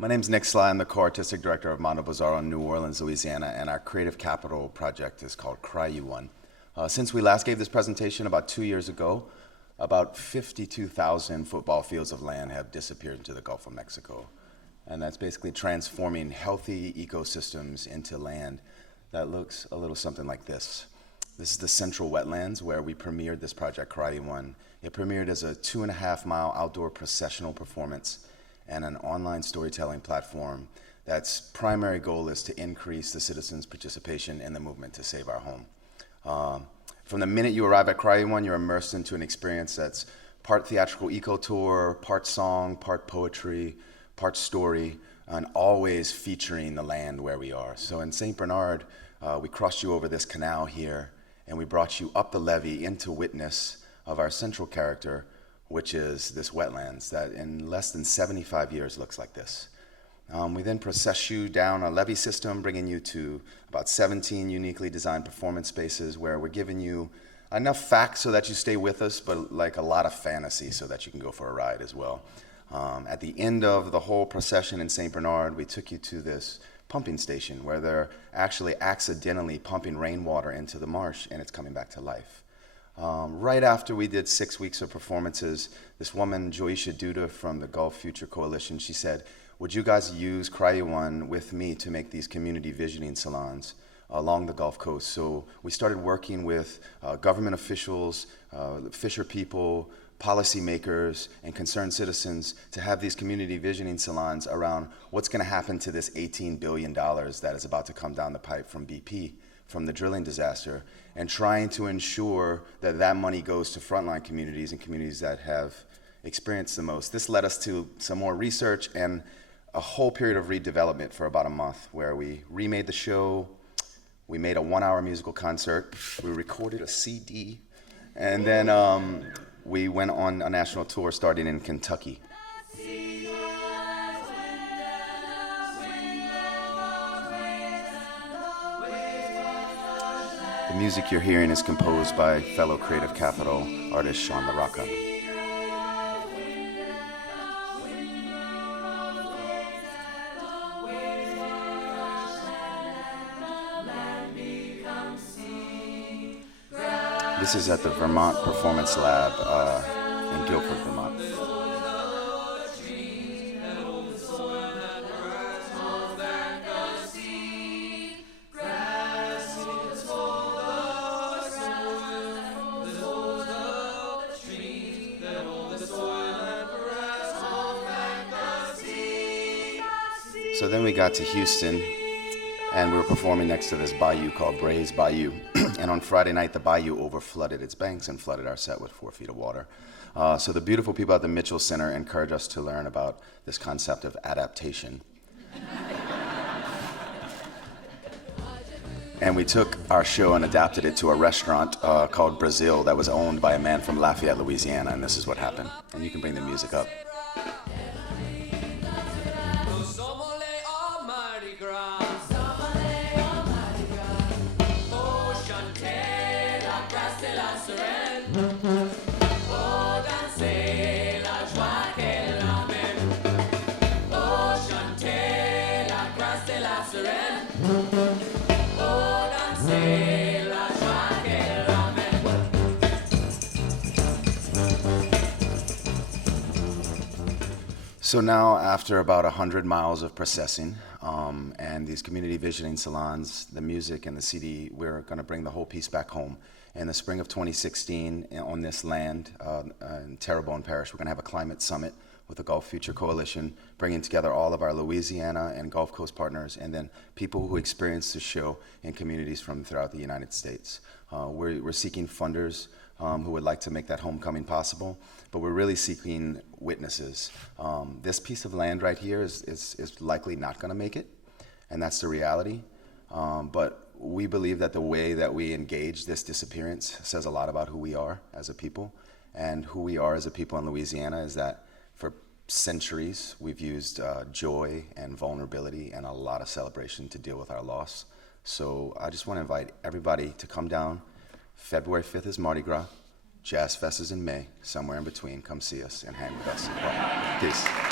My name's Nick Sly. I'm the co-artistic director of Mondo, Bizarro in New Orleans, Louisiana, and our creative capital project is called Cry You One. Since we last gave this presentation about 2 years ago, about 52,000 football fields of land have disappeared into the Gulf of Mexico. And that's basically transforming healthy ecosystems into land that looks a little something like this. This is the central wetlands where we premiered this project, Cry You One. It premiered as a 2.5-mile outdoor processional performance and an online storytelling platform that's primary goal is to increase the citizens' participation in the movement to save our home. From the minute you arrive at Cry You One, you're immersed into an experience that's part theatrical eco tour, part song, part poetry, part story, and always featuring the land where we are. So in St. Bernard, we crossed you over this canal here, and we brought you up the levee into witness of our central character, which is this wetlands that in less than 75 years looks like this. We then process you down a levee system, bringing you to about 17 uniquely designed performance spaces where we're giving you enough facts so that you stay with us, but like a lot of fantasy so that you can go for a ride as well. At the end of the whole procession in St. Bernard, we took you to this pumping station where they're actually accidentally pumping rainwater into the marsh and it's coming back to life. Right after we did 6 weeks of performances, this woman, Joisha Duda from the Gulf Future Coalition, she said, would you guys use Cry You One with me to make these community visioning salons along the Gulf Coast? So we started working with government officials, fisher people, policymakers, and concerned citizens to have these community visioning salons around what's going to happen to this $18 billion that is about to come down the pipe from BP, from the drilling disaster, and trying to ensure that that money goes to frontline communities and communities that have experienced the most. This led us to some more research and a whole period of redevelopment for about a month where we remade the show, we made a 1-hour musical concert, we recorded a CD, and then we went on a national tour starting in Kentucky. The music you're hearing is composed by fellow Creative Capital artist Sean LaRocca. This is at the Vermont Performance Lab in Guilford, Vermont. So then we got to Houston, and we were performing next to this bayou called Bray's Bayou. And on Friday night, the bayou overflooded its banks and flooded our set with 4 feet of water. So the beautiful people at the Mitchell Center encouraged us to learn about this concept of adaptation. And we took our show and adapted it to a restaurant called Brazil that was owned by a man from Lafayette, Louisiana, and this is what happened. And you can bring the music up. So now, after about 100 miles of processing and these community visioning salons, the music and the CD, we're going to bring the whole piece back home. In the spring of 2016, on this land in Terrebonne Parish, we're going to have a climate summit with the Gulf Future Coalition, bringing together all of our Louisiana and Gulf Coast partners, and then people who experience the show in communities from throughout the United States. We're seeking funders who would like to make that homecoming possible, but we're really seeking witnesses. This piece of land right here is likely not going to make it, and that's the reality. But we believe that the way that we engage this disappearance says a lot about who we are as a people, and who we are as a people in Louisiana is that for centuries we've used joy and vulnerability and a lot of celebration to deal with our loss. So I just want to invite everybody to come down. February 5th is Mardi Gras. Jazz Fest is in May. Somewhere in between, come see us and hang with us. Peace.